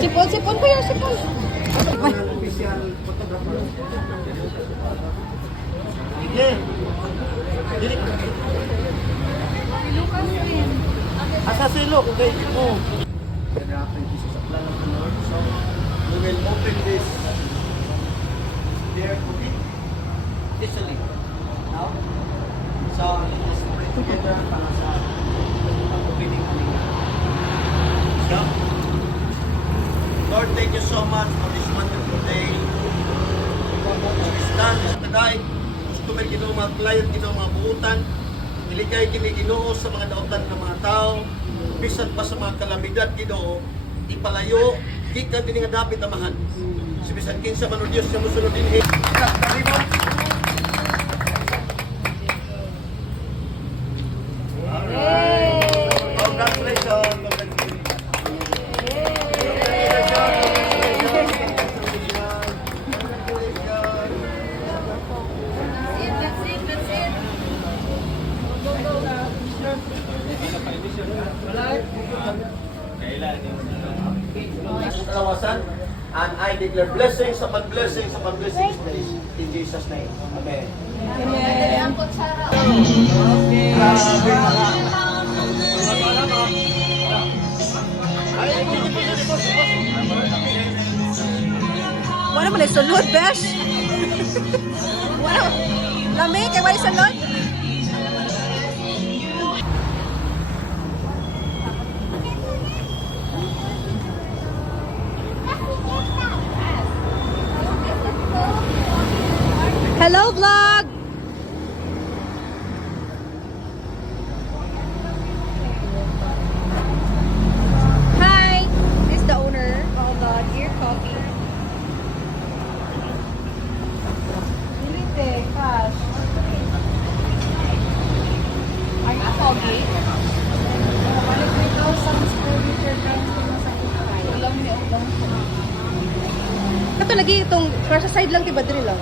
Sipon, sipon ko yan, sipon. Ay. Asa silok, okay. Oh. Jesus sa plan of the Lord. So, we will open this there officially. Now, so let's pray together para sa opening namin. So, Lord, thank you so much for this wonderful day. Stand sa tagay, gusto may ginoo mga client, ginoo mga buutan, iligay kini Ginoo sa mga dautan ng mga tao, bisan pa sa mga kalamidad Ginoo, ipalayo, gikan din nga dapit amahan. Si bisan kinsa man o Dios sa musunod dinhi. Congratulations. And I declare blessings upon blessings upon blessings in Jesus' name. Amen. Wala man ay sulod, besh. Wala. Lami, kay wala sulod. Hello, vlog! Hi! This is the owner of the Dear Coffee. Bilite, cash. Ay, pogi. Balik 3,000 square meter lang sa kutay. Alam niyo, alam ko. Ito lagi itong, para sa side lang, diba, diri lang?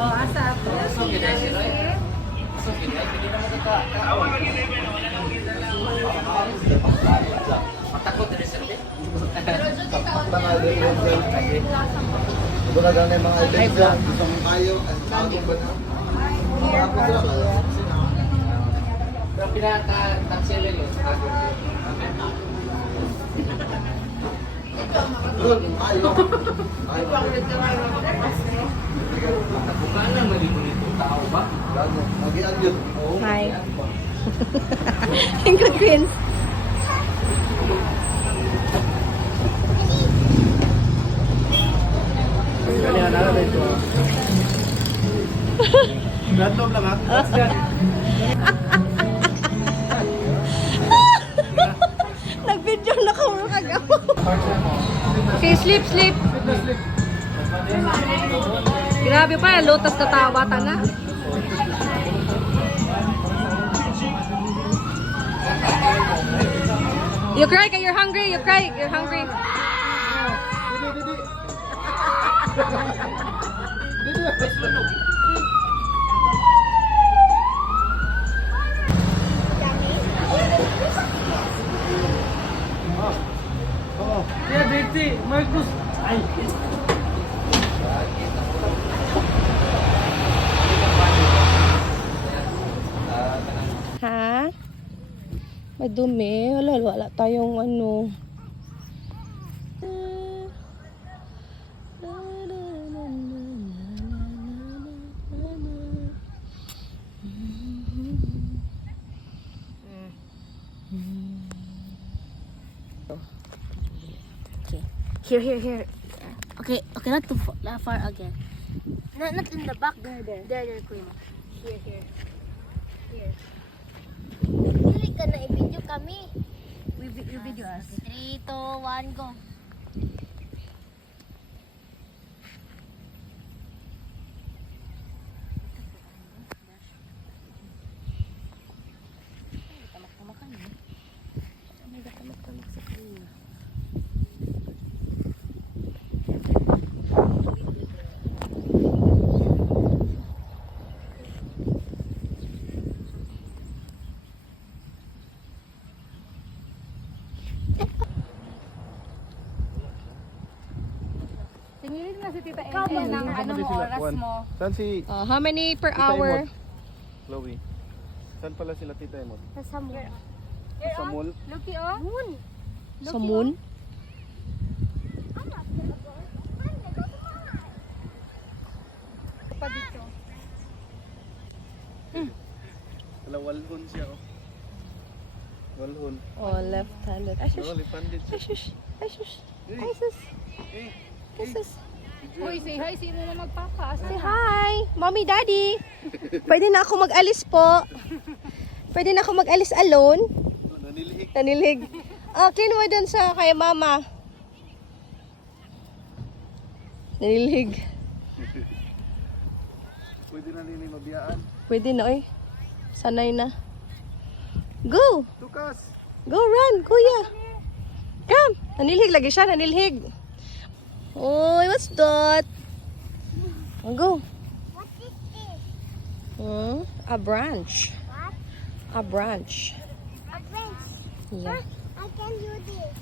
Oh, asa ako. Matakot din sa din. Ito na ganun yung mga events lang. Gusto mong kayo at bagong ba na? Pero pinaka-taxilin yun. Hi. Ingrid Queens. Ganyan na lang ito. Random lang ha? Nag-video na ko kagawa. Okay, sleep, sleep. Grabe pa, lotas na tao, bata na. You cry, you're hungry, you cry, you're hungry. Yeah, Betty, Marcus. Ay. Ha? Madumi. Wala tayong ano. Here. Okay, not too far again. Not in the back. There, Queen. Here. Dili ka na i-video kami. You video us. 3, 2, 1, go. Humilig na si Tita Ellen ng ano mo, oras mo. Saan si How many per Tita hour? Emot? Chloe. Saan pala sila Tita Emot? Sa mall. Sa mall? Lucky, oh. Moon. Sa moon? Pa dito. Wala, walhon siya oh. Walhon. Oh, left-handed. Ay, Oo, lipandid siya. Ay, shush. Ay, shush. Eh, Ay, sus. eh, Ay, sus. Uy, say hi. Sino na magpapa? Say hi. Mommy, daddy. Pwede na ako mag-alis po. Pwede na ako mag-alis alone. nanilihik. Nanilig. Clean mo dun sa kay mama. Nanilig. Pwede na nini mabiyaan. Pwede na, oy. Sanay na. Go! Tukas! Go, run, kuya. Come. Nanilhig lagi siya, nanilhig. Oy, what's that? Go. What is this? A branch. What? A branch. A bench. Yeah. I can do this.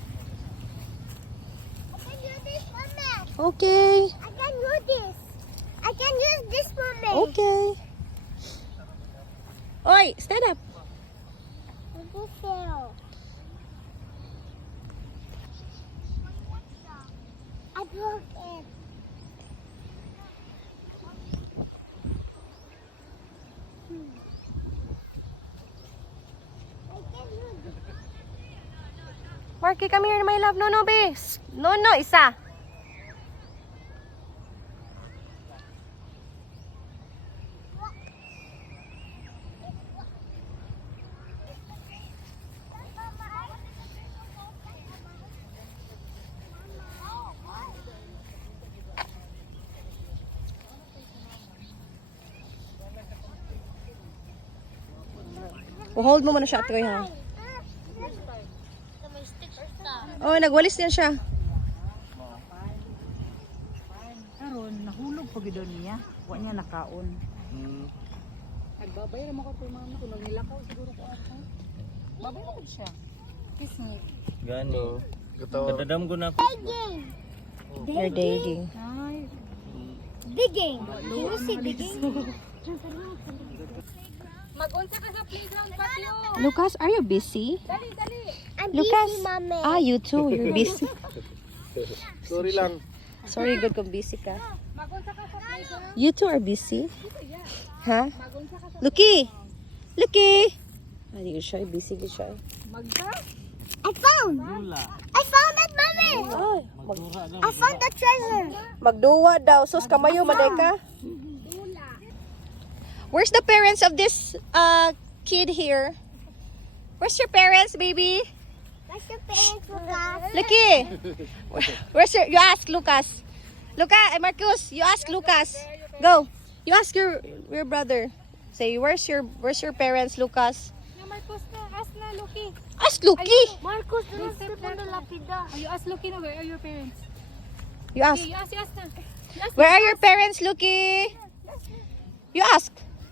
I can do this, Mama. Okay. I can do this. I can use this, Mama. Okay. Oy, stand up. This hill. I broke it. I can do this. Marky, come here, my love. No, no, base. No, no, isa. Hold mo muna siya, Troy, ha? Oh, nagwalis niya siya. Karon, nahulog pa gid niya. Wa niya nakaon. Hmm. Nagbabayar mo ko kay mama ko nang nilakaw siguro ko ako. Babay mo siya. Kiss me. Gani. Gato. Kadadam ko na ako. Digging. You're dating. Ay, Digging. Can you see digging? mag-unsa ka sa playground patio. Lucas, are you busy? Dali, dali. I'm Lucas. busy, Mama. You too. You're busy. Sorry lang. Sorry, good kung busy ka. Mag-unsa ka sa playground. You two are busy? Ha? Lucky! Lucky! Hindi ko siya. Busy ko siya. Magda. I found. I found it, Mommy. Ay, I found the treasure. magduwa daw. Sus, kamayo, maday ka. Where's the parents of this kid here? Where's your parents, baby? Where's your parents, Lucas? Lucky! Where's your... You ask Lucas. Marcus, you ask Lucas. Go. You ask your brother. Say, where's your parents, Lucas? Na Marcos na, ask na Lucky. Ask Lucky! Marcos, don't step on the lapida. You ask Lucky na, where are your parents? You ask. Okay, you ask na. Where are your parents, Lucky? You ask.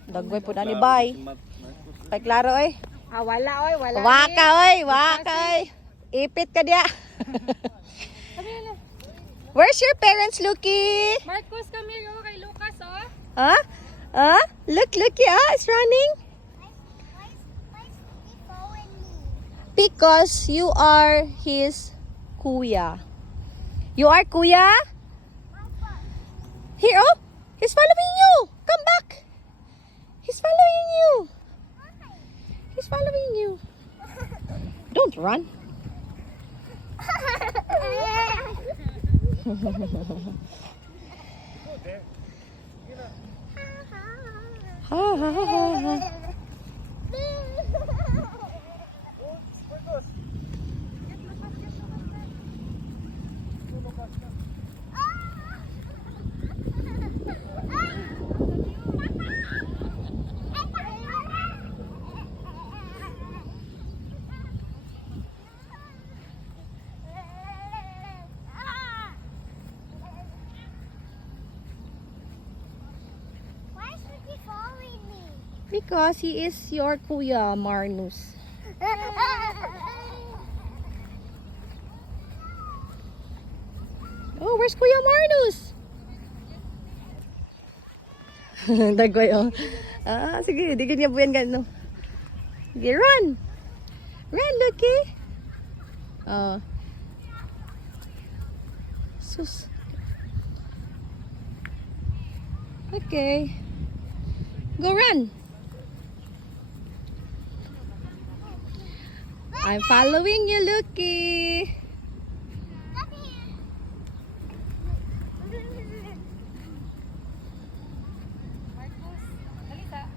Dagway po na ni Bay. Kay klaro, oy. Wala, oy, wala. Waka, oy. Ipit ka diya. Where's your parents, Lucky? Marcos, come here, oh, kay Lucas, oh. Huh? Look, Lucky, it's running. Why is he following me? Because you are his kuya. You are kuya? Here, oh. He's following you. Come back. He's following you. He's following you. Don't run. Ha, ha, ha, ha. Why is he following me? Because he is your kuya, Marnus. Oh, where's Where's Kuya Marnus? Dagway, oh. Ah, sige, di ganyan po yan gano. Sige, run! Run, Lucky! Oh. Sus. Okay. Go run! I'm following you, Lucky! Marcos, halika.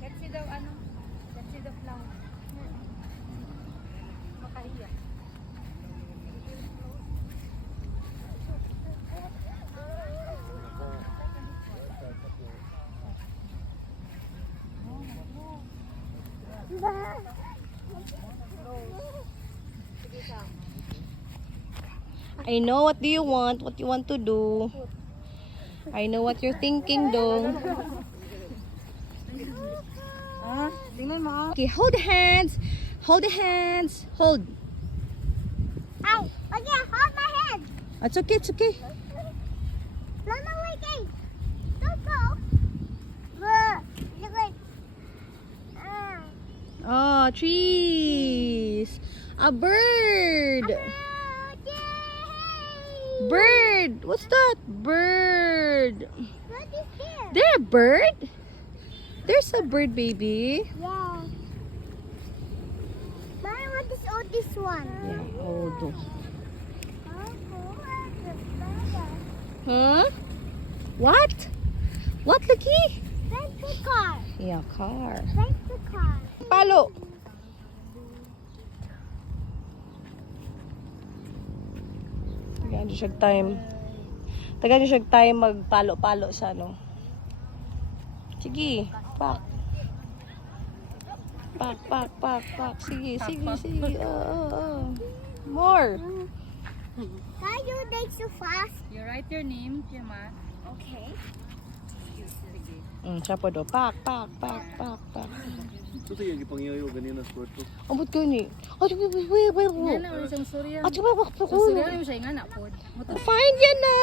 Let's see daw ano. Let's see the flower. Makahiya. I know what do you want, what you want to do. I know what you're thinking, dong. Ah, tingnan mo. Okay, hold the hands. Hold the hands. Hold. Ow! Okay, hold my hand. It's okay, it's okay. Mama, wait. Don't go. Look. Oh, trees. A bird. Yay! Bird. What's that? Bird. What is there? There a bird? There's a bird, baby. Yeah. Mama, what is all this one? Yeah, old. Oh, Huh? What? What, Lucky? Rent the car. Yeah, car. Rent the car. Palo. Tagaan siya time. Tagaan siya time magpalo-palo sa ano. Sige, pak. Pak. Sige. More. Can you make so fast? You write your name, Kima. Okay. Siya po do. Pak. Ito tayo ipangyayo ganyan na sport to. Ambot ko ni. Ay, Yan na, ulit siyang surya. At saka Sa surya yung siya nga na po. Find you na!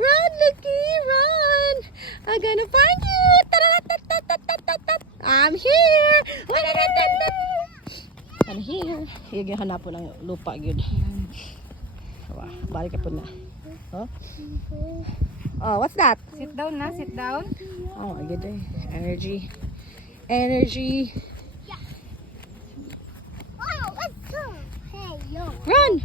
Run, Lucky, run! I'm gonna find you! Tararatatatatatat! I'm here! I'm here. Yung hanap po ng lupa, yun. Wah, balik ka po na. Oh? Oh, what's that? Sit down na, sit down. Oh, good day. Energy. Oh, let's go. Hey, yo. Run!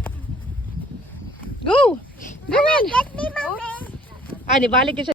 Go! Go run! Get me, mommy. Ah, di balik ka siya.